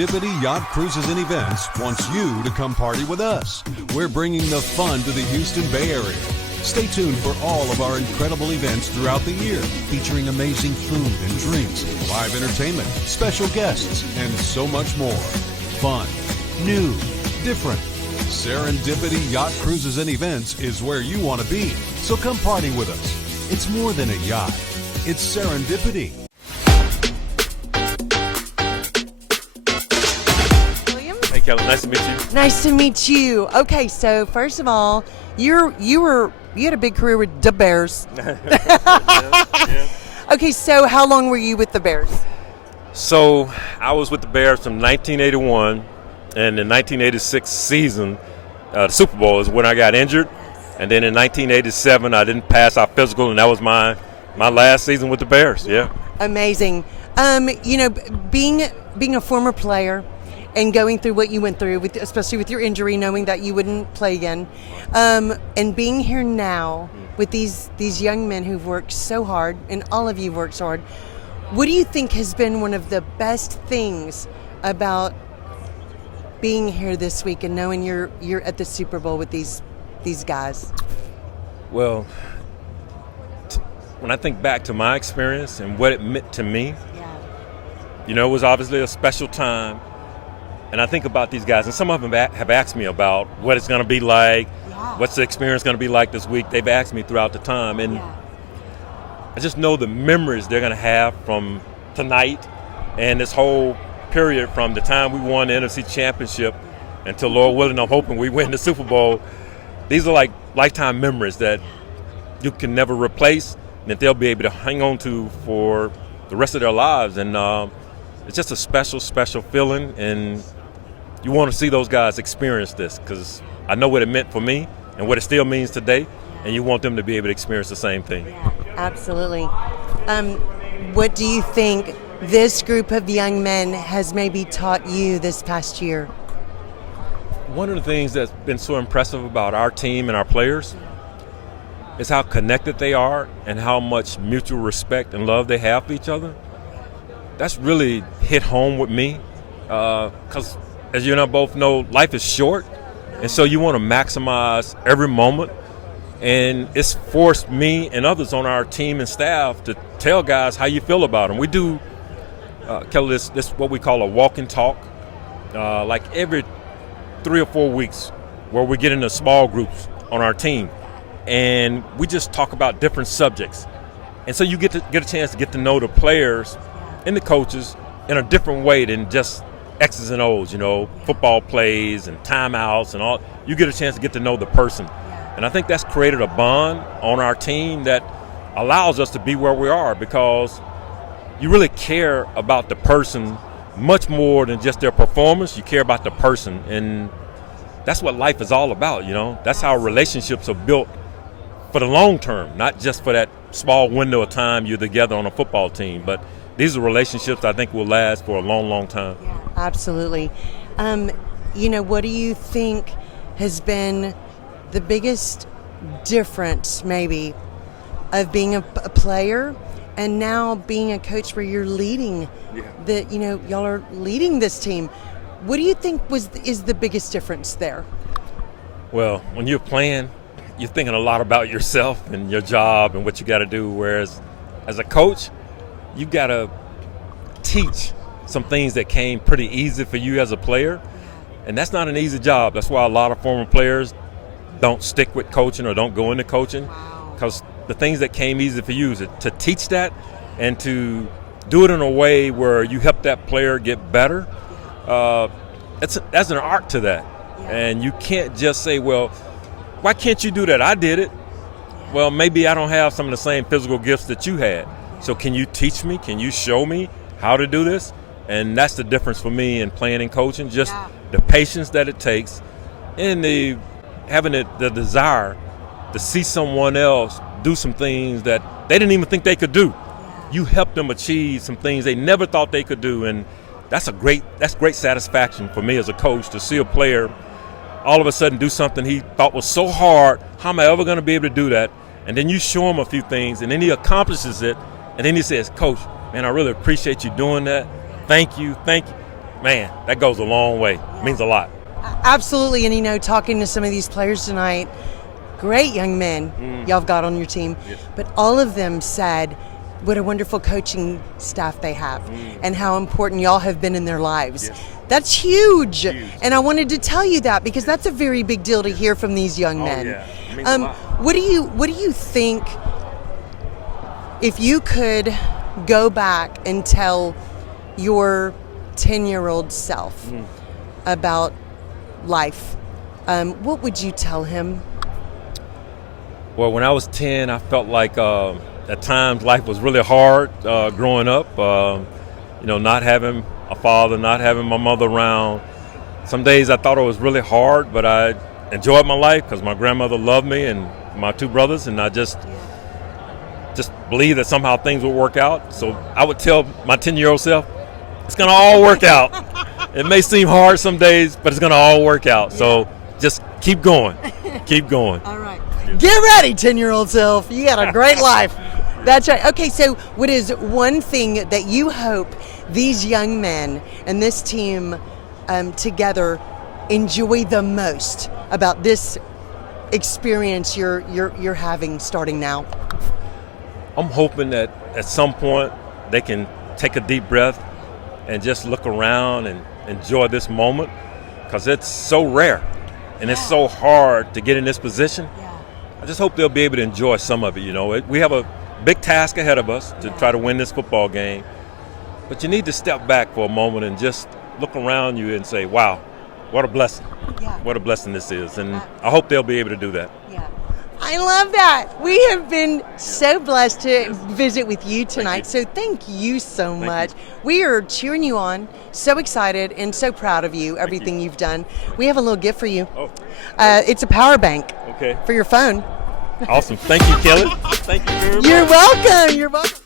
Serendipity Yacht Cruises and Events wants you to come party with us. We're bringing the fun to the Houston Bay Area. Stay tuned for all of our incredible events throughout the year, featuring amazing food and drinks, live entertainment, special guests, and so much more. Fun, new, different. Serendipity Yacht Cruises and Events is where you want to be. So come party with us. It's more than a yacht. It's serendipity. Hey, Kelly, nice to meet you. Nice to meet you. Okay, so first of all, you had a big career with the Bears. Yeah. Okay, so how long were you with the Bears? So I was with the Bears from 1981, and the 1986 season, the Super Bowl is when I got injured. And then in 1987, I didn't pass our physical, and that was my last season with the Bears. Yeah. Amazing. Being a former player and going through what you went through, especially with your injury, knowing that you wouldn't play again, and being here now with these young men who've worked so hard, and all of you worked so hard, what do you think has been one of the best things about being here this week and knowing you're at the Super Bowl with these guys? Well, when I think back to my experience and what it meant to me, it was obviously a special time. And I think about these guys, and some of them have asked me about what it's going to be like, what's the experience going to be like this week. They've asked me throughout the time. And I just know the memories they're going to have from tonight and this whole period from the time we won the NFC Championship until, Lord willing, I'm hoping we win the Super Bowl. These are like lifetime memories that you can never replace and that they'll be able to hang on to for the rest of their lives. And it's just a special, special feeling. And you want to see those guys experience this because I know what it meant for me and what it still means today. And you want them to be able to experience the same thing. Yeah, absolutely. What do you think this group of young men has maybe taught you this past year? One of the things that's been so impressive about our team and our players is how connected they are and how much mutual respect and love they have for each other. That's really hit home with me because, as you and I both know, life is short, and so you want to maximize every moment. And it's forced me and others on our team and staff to tell guys how you feel about them. We do, Kelly, this what we call a walk and talk, like every 3 or 4 weeks, where we get into small groups on our team, and we just talk about different subjects. And so you get a chance to get to know the players and the coaches in a different way than just X's and O's, football plays and timeouts and all. You get a chance to get to know the person. And I think that's created a bond on our team that allows us to be where we are because you really care about the person much more than just their performance. You care about the person, and that's what life is all about, That's how relationships are built for the long term, not just for that small window of time you're together on a football team. But these are relationships I think will last for a long, long time. Yeah, absolutely. What do you think has been the biggest difference maybe of being a player and now being a coach where you're leading y'all are leading this team? What do you think is the biggest difference there? Well, when you're playing, you're thinking a lot about yourself and your job and what you got to do, whereas as a coach, you got to teach some things that came pretty easy for you as a player, and that's not an easy job. That's why a lot of former players don't stick with coaching or don't go into coaching, because the things that came easy for you is to teach that and to do it in a way where you help that player get better. That's an art to that. And you can't just say, well, why can't you do that? I did it. Well, maybe I don't have some of the same physical gifts that you had. So can you teach me? Can you show me how to do this? And that's the difference for me in playing and coaching, just the patience that it takes and having the desire to see someone else do some things that they didn't even think they could do. You help them achieve some things they never thought they could do, and that's great satisfaction for me as a coach to see a player all of a sudden do something he thought was so hard. How am I ever going to be able to do that? And then you show him a few things, and then he accomplishes it, and then he says, Coach, man, I really appreciate you doing that. Thank you. man, that goes a long way. It means a lot. Absolutely. And, talking to some of these players tonight, great young men y'all have got on your team. Yes. But all of them said what a wonderful coaching staff they have and how important y'all have been in their lives. Yes. That's huge. And I wanted to tell you that because that's a very big deal to hear from these young men. Yeah. It means a lot. What do you think, if you could go back and tell your 10-year-old self about life, what would you tell him? Well, when I was 10, I felt like at times life was really hard growing up. Not having a father, not having my mother around. Some days I thought it was really hard, but I enjoyed my life because my grandmother loved me and my two brothers, and I just believed that somehow things would work out. So I would tell my 10-year-old self, it's going to all work out. It may seem hard some days, but it's going to all work out. So just keep going. Keep going. All right. Get ready, 10-year-old self. You got a great life. That's right. Okay, so what is one thing that you hope these young men and this team together enjoy the most about this experience you're having starting now? I'm hoping that at some point they can take a deep breath and just look around and enjoy this moment, because it's so rare and it's so hard to get in this position. I just hope they'll be able to enjoy some of it. We have a big task ahead of us to try to win this football game, but you need to step back for a moment and just look around you and say, wow, what a blessing. What a blessing this is. And I hope they'll be able to do that. I love that. We have been so blessed to visit with you tonight. So thank you so much. We are cheering you on, so excited and so proud of you, everything you've done. We have a little gift for you. It's a power bank for your phone. Awesome. Thank you, Kelly. Thank you very much. You're welcome. You're welcome.